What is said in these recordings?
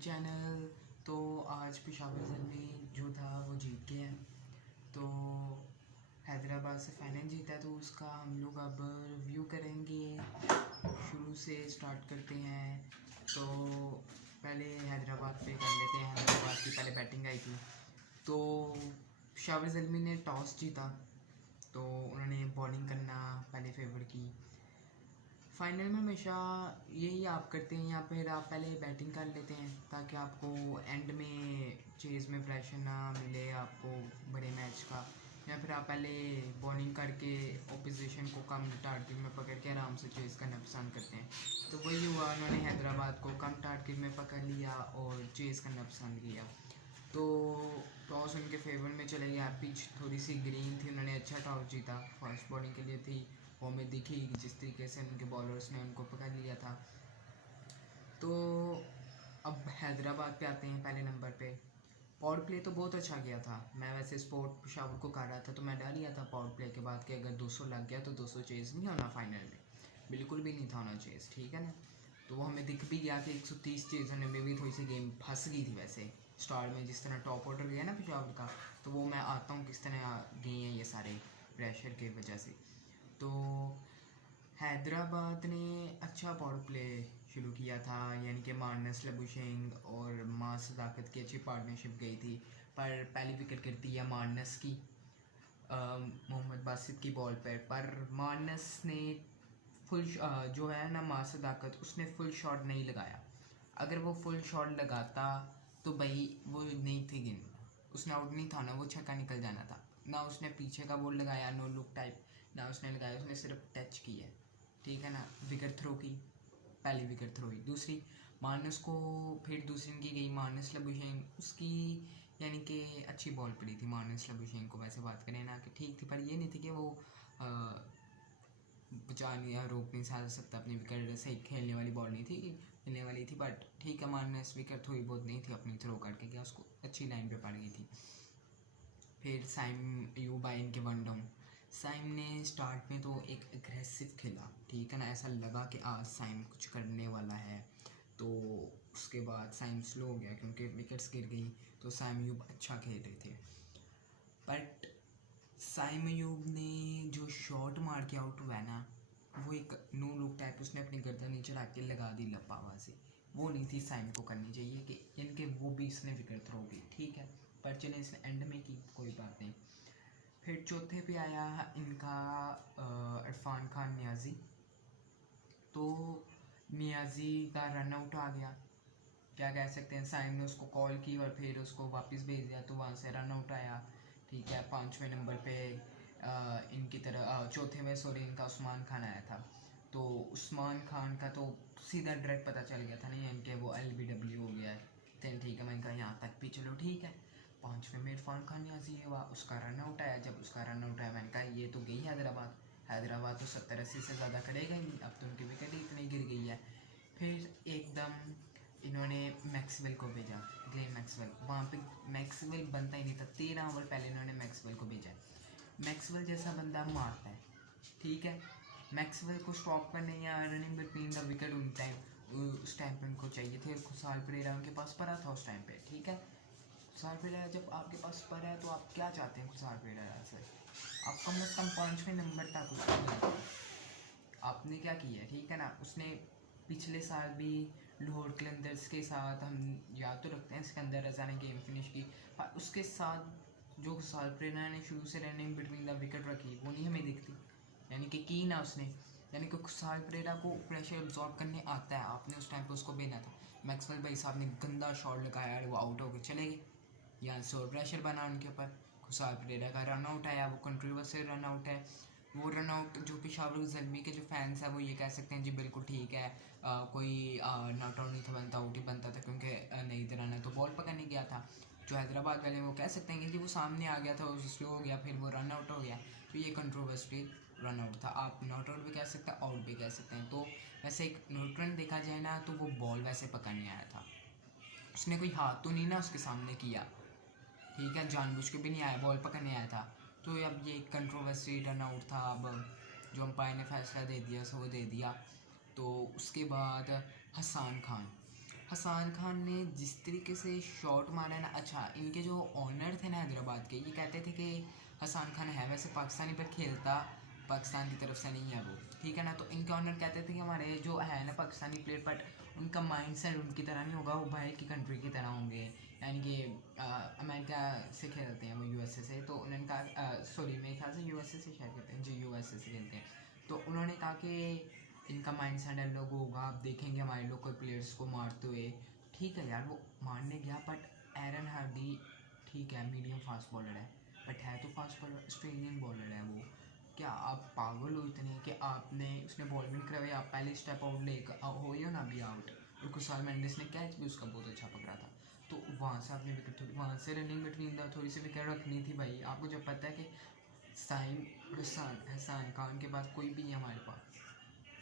Channel. तो आज पेशावर ज़ल्मी जो था वो जीत गया है। तो हैदराबाद से फाइनल जीता है, तो उसका हम लोग अब रिव्यू करेंगे। शुरू से स्टार्ट करते हैं। तो पहले हैदराबाद पे कर लेते हैं। हैदराबाद की पहले बैटिंग आई थी, तो पेशावर ज़ल्मी ने टॉस जीता, तो उन्होंने बॉलिंग करना पहले फेवर की। फाइनल में हमेशा यही आप करते हैं, या फिर आप पहले बैटिंग कर लेते हैं ताकि आपको एंड में चेज़ में प्रेशर ना मिले आपको बड़े मैच का, या फिर आप पहले बॉलिंग करके ओपोजिशन को कम टारगेट में पकड़ के आराम से चेज़ करना पसंद करते हैं। तो वही हुआ, उन्होंने हैदराबाद को कम टारगेट में पकड़ लिया और चेज़ करना पसंद किया। तो टॉस उनके फेवर में चले गया। पिच थोड़ी सी ग्रीन थी, उन्होंने अच्छा टॉस जीता। फर्स्ट बॉलिंग के लिए थी, वो हमें दिखी जिस तरीके से उनके बॉलर्स ने उनको पकड़ लिया था। तो अब हैदराबाद पे आते हैं। पहले नंबर पे पावर प्ले तो बहुत अच्छा गया था। मैं वैसे स्पोर्ट पेशावर को कहा रहा था, तो मैं डर लिया था पावर प्ले के बाद कि अगर 200 लग गया तो 200 चेज़ नहीं होना फाइनल में, बिल्कुल भी नहीं था होना चेज़, ठीक है ना। तो वो हमें दिख भी गया कि 130 चेज़ होने में भी थोड़ी सी गेम फंस गई थी। वैसे स्टार में जिस तरह टॉप ऑर्डर गया ना पेशावर का, तो वो मैं आता हूँ किस तरह गए हैं ये सारे प्रेशर की वजह से। तो हैदराबाद ने अच्छा पावर प्ले शुरू किया था, यानी कि मानस लबुशेंग और मां सदाकत की अच्छी पार्टनरशिप गई थी। पर पहली विकेट गिरती है मानस की मोहम्मद बासित की बॉल पर मानस ने फुल जो है ना मां सदाकत, उसने फुल शॉट नहीं लगाया। अगर वो फुल शॉट लगाता तो भाई वो नहीं थी गेंद, उसने आउट नहीं था ना, वो छक्का निकल जाना था ना। उसने पीछे का बॉल लगाया नो लुक टाइप ना उसने लगाया, उसने सिर्फ टच की है, ठीक है ना। विकेट थ्रो की, पहली विकेट थ्रो हुई। दूसरी मानस को, फिर दूसरी की गई मानस लबुशेंग, उसकी यानी कि अच्छी बॉल पड़ी थी मानस लबुशेंग को। वैसे बात करें ना कि ठीक थी, पर ये नहीं थी कि वो बचा नहीं या रोक नहीं सकता अपनी विकेट। सही खेलने वाली बॉल नहीं थी, खेलने वाली थी, बट ठीक है मानस विकेट थोड़ी बहुत नहीं थी अपनी थ्रो करके, क्या उसको अच्छी लाइन पे पड़ गई थी। फिर साइम अयूब आए इनके वन डाउन। साइम ने स्टार्ट में तो एक एग्रेसिव खेला, ठीक है ना, ऐसा लगा कि आज साइम कुछ करने वाला है। तो उसके बाद साइम स्लो हो गया क्योंकि विकेट्स गिर गई, तो साइम अयूब अच्छा खेल रहे थे। बट साइम अयूब ने जो शॉट मार के आउट हुआ है ना, वो एक नो लुक टाइप उसने अपनी गर्दन नीचे रख के लगा दी लपावा से, वो नहीं थी साइम को करनी चाहिए कि इनके वो भी इसने विकेट थ्रो की, ठीक है, पर चले इसने एंड में की, कोई बात नहीं। फिर चौथे पे आया इनका इरफान खान नियाज़ी। तो नियाज़ी का रन आउट आ गया, क्या कह सकते हैं, साइम ने उसको कॉल की और फिर उसको वापस भेज दिया, तो वहाँ से रन आउट आया, ठीक है। पाँचवें नंबर पे इनकी तरह चौथे में सॉरी इनका उस्मान खान आया था। तो उस्मान खान का तो सीधा डायरेक्ट पता चल गया था नहीं इनके वो LBW हो गया है, ठीक है। मैंने कहा यहाँ तक भी चलो ठीक है। पाँचवें में इरफान खान नियाज़ी हुआ, उसका रन आउट आया। जब उसका रन आउट आया मैंने कहा ये तो गई हैदराबाद, हैदराबाद तो 70-80 से ज़्यादा करेगा ही नहीं, अब तो उनकी विकेट ही इतनी गिर गई है। फिर एकदम इन्होंने मैक्सवेल को भेजा, ग्लेन मैक्सवेल। वहाँ पे मैक्सवेल बनता ही नहीं था, 13 ओवर पहले इन्होंने मैक्सवेल को भेजा। मैक्सवेल जैसा बंदा मारता है, ठीक है। मैक्सवेल को स्टॉप करने या रनिंग बिटवीन द विकेट उस टाइम पे उनको चाहिए थे। खुशहाल परेरा उनके पास पड़ा था उस टाइम पे, ठीक है। खुशहाल परेरा जब आपके पास पड़ा है तो आप क्या चाहते हैं खुशहाल परेरा से, आप कम से कम 5वें नंबर तक उसको, आपने क्या किया है, ठीक है ना। उसने पिछले साल भी लाहौर कलंदर्स के साथ, हम याद तो रखते हैं, सिकंदर रजा ने गेम फिनिश की, पर उसके साथ जो खुशहाल परेरा ने शुरू से रनिंग बिटवीन द विकेट रखी वो नहीं हमें दिखती, यानी कि की ना उसने, यानी कि खुशहाल परेरा को प्रेशर अब्जॉर्ब करने आता है, आपने उस टाइम पे उसको भेजना था। मैक्सवेल भाई साहब ने गंदा शॉट लगाया और वो आउट होकर चले गए, यहाँ से और प्रेशर बना उनके ऊपर। खुशहाल परेरा का रन आउट आया, वो कंट्रोवर्शियल रन आउट है। वो रन आउट जो पेशावर ज़ल्मी के जो फैंस हैं वो ये कह सकते हैं जी बिल्कुल ठीक है, कोई नॉट आउट नहीं था बनता, आउट ही बनता था क्योंकि नहीं इधर आना तो बॉल पकड़ने गया था। जो हैदराबाद वाले वो कह सकते हैं कि जी वो सामने आ गया था, वो स्लो हो गया, फिर वो रन आउट हो गया, तो ये कंट्रोवर्शियल रन आउट था। आप नॉट आउट भी कह सकते हैं, आउट भी कह सकते हैं। तो वैसे एक नॉट रन देखा जाए ना तो वो बॉल वैसे पकड़ने आया था, उसने कोई हाथ तो नहीं ना उसके सामने किया, ठीक है, जानबूझ के भी नहीं आया, बॉल पकड़ने आया था। तो अब ये कंट्रोवर्सी रन आउट था, अब जो अंपायर ने फैसला दे दिया सो वो दे दिया। तो उसके बाद हसान खान, हसन खान ने जिस तरीके से शॉट मारा है ना, अच्छा इनके जो ऑनर थे ना हैदराबाद के, ये कहते थे कि हसन खान है वैसे पाकिस्तानी पर खेलता पाकिस्तान की तरफ से नहीं है वो, ठीक है ना। तो इनके ऑनर कहते थे कि हमारे जो है ना पाकिस्तानी प्लेयर, बट उनका माइंड सेट उनकी तरह नहीं होगा, वो बाहर की कंट्री की तरह होंगे, यानी कि अमेरिका से खेलते हैं वो, यूएसए से। तो उन्होंने कहा सॉरी मेरे ख्याल से यूएसए से शायद खेलते हैं जी, यूएसए से खेलते हैं। तो उन्होंने कहा कि इनका माइंड सेट अलग होगा, आप देखेंगे हमारे लोकल प्लेयर्स को मारते हुए। ठीक है यार, वो मारने गया, बट एरन हार्डी ठीक है मीडियम फास्ट बॉलर है, बट है तो फास्ट बॉलर, ऑस्ट्रेलियन बॉलर है वो। क्या आप पागल हो इतने कि आपने उसने बॉल भी नहीं करवाई, आप पहले स्टेप आउट लेकर हो ही ना भी आउट, और कुशाल मेंडिस ने कैच भी उसका बहुत अच्छा पकड़ा था। तो वहाँ से आपने विकेट, वहाँ से रनिंग बिटवीन द थोड़ी सी विकेट रखनी थी भाई। आपको जब पता है कि साइम हसन खान के बाद कोई भी नहीं हमारे पास,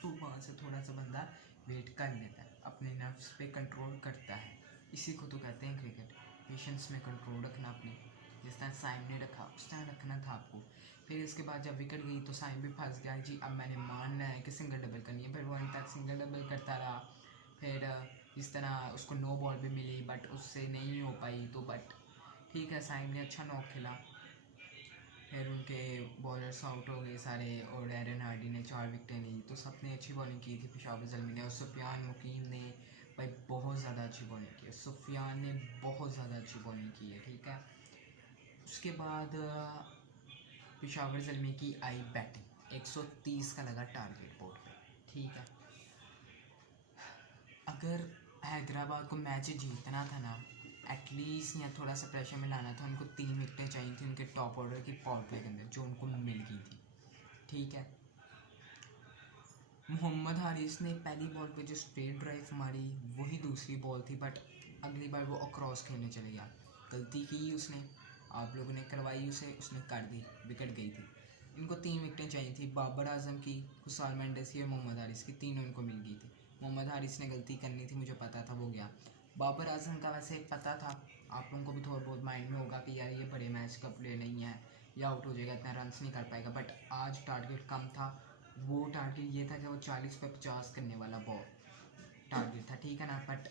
तो वहाँ से थोड़ा सा बंदा वेट कर लेता है, अपने नर्व्स पे कंट्रोल करता है। इसी को तो कहते हैं क्रिकेट, पेशेंस में कंट्रोल रखना अपने, जिस तरह साइम ने रखा उस तरह रखना था आपको। फिर इसके बाद जब विकेट गई तो साइम भी फंस गया जी, अब मैंने मानना है कि सिंगल डबल करनी है। फिर वो अंत तक सिंगल डबल करता रहा। फिर इस तरह उसको नो बॉल भी मिली, बट उससे नहीं हो पाई। तो बट ठीक है, साइम ने अच्छा नॉक खेला। फिर उनके बॉलर्स आउट हो गए सारे, और एरन हार्डी ने 4 विकेटें ली। तो सबने अच्छी बॉलिंग की थी, पेशावर ज़ल्मी ने और सुफियान मुकीम ने भाई बहुत ज़्यादा अच्छी बॉलिंग की है। सुफियान ने बहुत ज़्यादा अच्छी बॉलिंग की है, ठीक है। उसके बाद पेशावर ज़ल्मी की आई बैटिंग, 130 का लगा टारगेट बोर्ड पे, ठीक है। अगर हैदराबाद को मैच जीतना था ना, एटलीस्ट या थोड़ा सा प्रेशर में लाना था, उनको 3 विकेटें चाहिए थी उनके टॉप ऑर्डर की पावर प्ले के अंदर, जो उनको मिल गई थी, ठीक है। मोहम्मद हारिस ने पहली बॉल पे जो स्ट्रेट ड्राइव मारी वही दूसरी बॉल थी, बट अगली बार वो अक्रॉस खेलने चले गया। गलती की उसने, आप लोगों ने करवाई उसे, उसने कर दी, विकेट गई थी। इनको 3 विकेटें चाहिए थी, बाबर आजम की, कुशाल मेंडिस की और मोहम्मद हारिस की, तीनों इनको मिल गई थी। मोहम्मद हारिस ने गलती करनी थी, मुझे पता था, वो गया। बाबर आजम का वैसे पता था, आप लोगों को भी थोड़ा बहुत माइंड में होगा कि यार ये बड़े मैच का प्लेयर नहीं है, ये आउट हो जाएगा, इतना रन्स नहीं कर पाएगा। बट आज टारगेट कम था, वो टारगेट ये था कि वो 40 पे 50 करने वाला बॉल टारगेट था, ठीक है ना। बट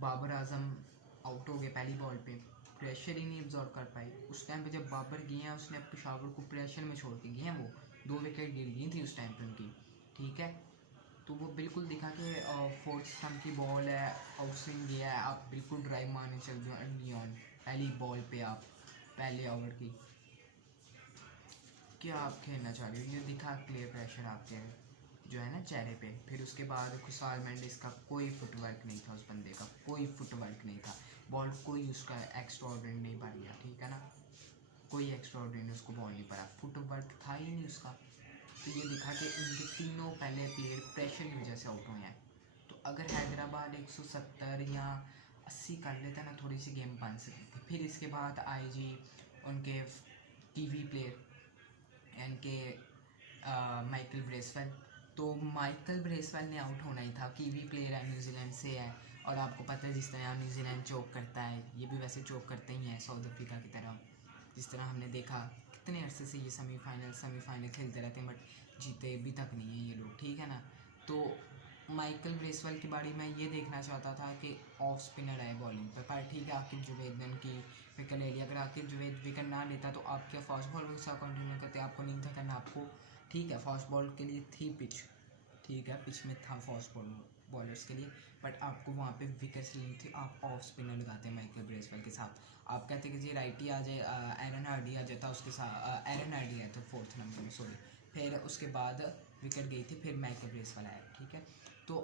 बाबर आजम आउट हो गए पहली बॉल पे, प्रेशर ही नहीं एब्जॉर्व कर पाए। उस टाइम पे जब बाबर गए हैं, उसने पेशावर को प्रेशर में छोड़ के गए हैं, वो 2 विकेट गिर गई थी उस टाइम पे उनकी, ठीक है। तो वो बिल्कुल दिखा कि 4th स्टंप की बॉल है, आउट स्विंग गया है, आप बिल्कुल ड्राइव मारने चल दो अर्ली ऑन, पहली बॉल पे आप पहले ओवर की, क्या आप खेलना चाह रहे हो, ये दिखा क्लियर प्रेशर आपके जो है ना चेहरे पे। फिर उसके बाद कुशाल मेंडिस का कोई फुटवर्क नहीं था, उस बंदे का कोई फुटवर्क नहीं था, बॉल कोई उसका एक्स्ट्रा ऑर्डिनरी नहीं पड़ गया, ठीक है ना, कोई एक्स्ट्रा ऑर्डिनरी उसको बॉल नहीं पड़ा, फुटवर्क था ही नहीं उसका। तो ये दिखा कि इनके तीनों पहले प्लेयर प्रेशर की वजह से आउट हुए हैं। तो अगर हैदराबाद 170 या 80 कर लेता ना, थोड़ी सी गेम बन सकती थी। फिर इसके बाद आई जी उनके कीवी प्लेयर इनके माइकल ब्रेसवेल। तो माइकल ब्रेसवेल ने आउट होना ही था, कीवी प्लेयर है, न्यूजीलैंड से है, और आपको पता है जिस तरह न्यूजीलैंड चोक करता है, ये भी वैसे चोक करते ही हैं साउथ अफ्रीका की तरह। जिस तरह हमने देखा कितने अरसे से ये सेमीफाइनल खेलते रहते हैं, बट जीते भी तक नहीं है ये लोग, ठीक है ना। तो माइकल ब्रेसवेल की बारी मैं ये देखना चाहता था कि ऑफ स्पिनर आए बॉलिंग पे, पर ठीक है आकिब जुवैद ने उनकी विकेट ले लिया। अगर आकिब जुवैद विकेट ना लेता तो आप क्या फास्ट बॉल के साथ कंटिन्यू करते, आपको नहीं था करना, आपको ठीक है फास्ट बॉल के लिए थी पिच, ठीक है पिच में था फास्ट बॉलर्स के लिए, बट आपको वहाँ पे विकेट्स लेनी थी, आप ऑफ स्पिनर लगाते माइकल ब्रेसवेल के साथ। आप कहते कि जी राइटी आ जाए, एरन हार्डी आ जाता उसके साथ, एरन हार्डी आया तो 4th नंबर में, सॉरी। फिर उसके बाद विकेट गई थी, फिर माइकल ब्रेसवेल आया, ठीक है। तो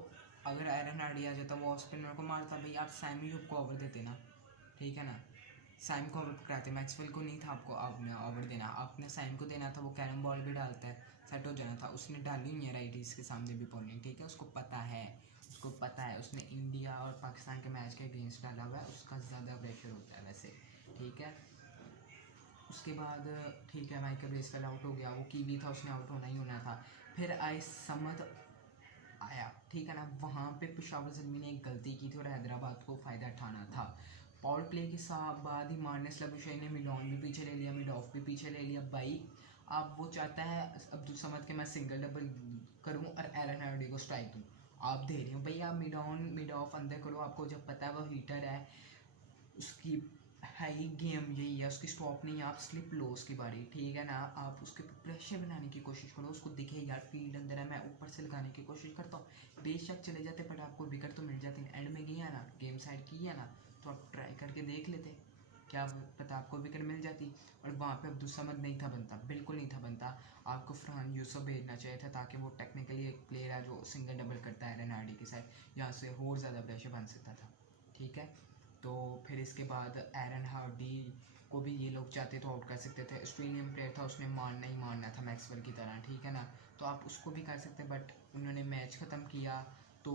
अगर एरन हार्डी आ जाता वो ऑफ स्पिनर को मारता, भाई आप सैम ह्यूप को ओवर देते ना, ठीक है ना, सैम को ओवर पकड़ाते, मैक्सवेल को नहीं था आपको आपने ओवर देना, आपने सैम को देना था, वो कैरम बॉल भी डालता है, सेट हो जाना था। उसने डाली हुई है राइटीज़ के सामने भी बॉलिंग, ठीक है, उसको पता है, उसने इंडिया और पाकिस्तान के मैच के अगेंस्ट डाला हुआ है, उसका ज़्यादा प्रेशर होता है वैसे, ठीक है। उसके बाद ठीक है माइकल ब्रेसवेल आउट हो गया, वो कीवी था, उसने आउट होना ही होना था। फिर आई समद आया, ठीक है ना, वहाँ पे पेशावर ज़ल्मी ने एक गलती की थी और हैदराबाद को फ़ायदा उठाना था। पावर प्ले के साथ बाद ही मार्नस लबुशेन ने मिडॉन भी पीछे ले लिया, मिड ऑफ भी पीछे ले लिया। भाई अब वो चाहता है अब्दुल समद के मैं सिंगल डबल करूँ और एरन हार्डी को स्ट्राइक दूँ, आप दे रहे हो भैया, मिड ऑन मिड ऑफ अंदर करो, आपको जब पता है वो हीटर है, उसकी है ही गेम यही है, उसकी स्टॉप नहीं है, आप स्लिप लो उसकी बारी, ठीक है ना, आप उसके प्रेशर बनाने की कोशिश करो, उसको दिखे यार फील्ड अंदर है, मैं ऊपर से लगाने की कोशिश करता हूँ, बेशक चले जाते बट आपको विकेट तो मिल जाती, एंड में गई है ना, गेम साइड की है ना, तो आप ट्राई करके देख लेते, क्या पता आपको विकेट मिल जाती। और वहाँ पे अब्दुल समद नहीं था बनता, बिल्कुल नहीं था बनता, आपको फरहान यूसुफ भेजना चाहिए था, ताकि वो टेक्निकली एक प्लेयर है जो सिंगल डबल करता है रेनाल्डी के साथ, यहाँ से और ज़्यादा प्रेशर बन सकता था, ठीक है। तो फिर इसके बाद एरन हार्डी को भी ये लोग चाहते तो आउट कर सकते थे, ऑस्ट्रेलियन प्लेयर था, उसने मारना ही मारना था मैक्सवेल की तरह, ठीक है ना, तो आप उसको भी कर सकते, बट उन्होंने मैच ख़त्म किया, तो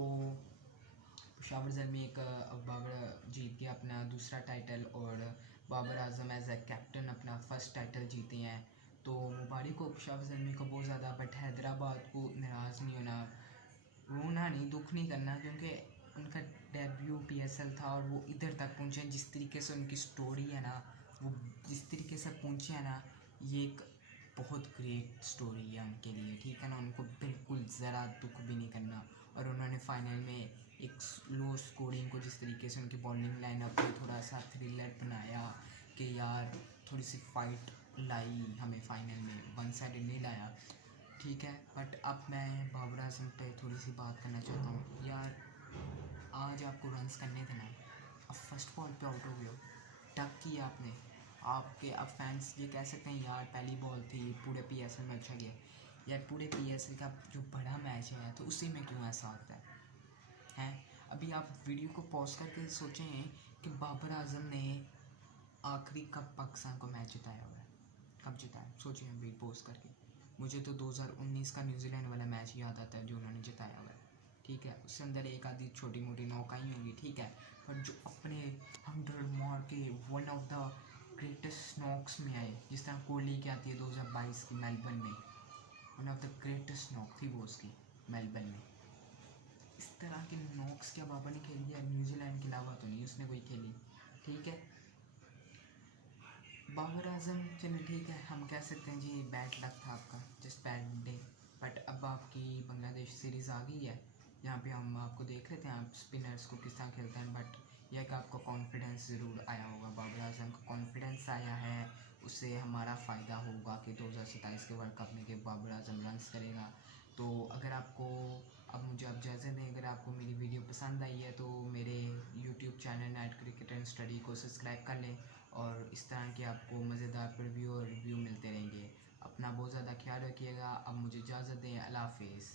पेशावर ज़ल्मी एक बाबर जीत गया अपना दूसरा टाइटल, और Babar Azam as a captain अपना फर्स्ट टाइटल जीते हैं, तो मुबारक को पेशावर ज़ल्मी को बहुत ज़्यादा, बट हैदराबाद को नाराज़ नहीं होना, रोना नहीं, दुख नहीं करना, क्योंकि उनका डेब्यू पीएसएल था और वो इधर तक पहुँचे, जिस तरीके से उनकी स्टोरी है ना, वो जिस तरीके से पहुँचे हैं ना, ये एक बहुत ग्रेट स्टोरी है उनके लिए, ठीक है ना, उनको बिल्कुल ज़रा दुख भी नहीं करना। और उन्होंने फाइनल में एक लो स्कोरिंग को जिस तरीके से उनकी बॉलिंग लाइनअप में थोड़ा सा थ्रिलर बनाया कि यार थोड़ी सी फाइट लाई हमें फाइनल में, वन साइडेड नहीं लाया, ठीक है। बट अब मैं बाबर आजम पे थोड़ी सी बात करना चाहता हूँ यार, आज आपको रन्स करने थे ना, अब फर्स्ट बॉल पे आउट हो गए हो, टक किया आपने, आपके अब फैंस ये कह सकते हैं यार पहली बॉल थी, पूरे पीएसएल में अच्छा गया, यार पूरे पीएसएल का जो बड़ा मैच है तो उसी में क्यों ऐसा होता है? अभी आप वीडियो को पॉज करके सोचें कि बाबर आजम ने आखिरी कब पाकिस्तान को मैच जिताया हुआ है, कब जिताया, सोचिए अभी पॉज करके। मुझे तो 2019 का न्यूजीलैंड वाला मैच याद आता है जो उन्होंने जिताया हुआ है, ठीक है, उसके अंदर एक आधी छोटी मोटी नौकाई होंगी, ठीक है, पर जो अपने 100 मार के one of the greatest knocks में आए, जिस तरह कोहली की आती है 2022 की मेलबर्न में, one of the greatest knock थी वो उसकी मेलबर्न में, इस तरह की नॉक्स क्या बाबर ने खेली है? न्यूजीलैंड के अलावा तो नहीं उसने कोई खेली, ठीक है। बाबर आजम चलिए ठीक है, हम कह सकते हैं जी बैड लक था आपका, जस्ट बैड डे, बट अब आपकी बांग्लादेश सीरीज़ आ गई है, यहाँ पे हम आपको देख लेते हैं आप स्पिनर्स को किस तरह खेलते हैं, बट यह कि आपको कॉन्फिडेंस ज़रूर आया होगा, बाबर आजम को कॉन्फिडेंस आया है, उससे हमारा फ़ायदा होगा कि 2027 के वर्ल्ड कप में कि बाबर आजम रन्स करेगा। तो अगर आपको, अब मुझे आप इजाज़त दें, अगर आपको मेरी वीडियो पसंद आई है तो मेरे YouTube channel night cricket and study को सब्सक्राइब कर लें, और इस तरह के आपको मज़ेदार प्रीव्यू और रिव्यू मिलते रहेंगे। अपना बहुत ज़्यादा ख्याल रखिएगा, अब मुझे इजाज़त दें, अल्लाह हाफिज़।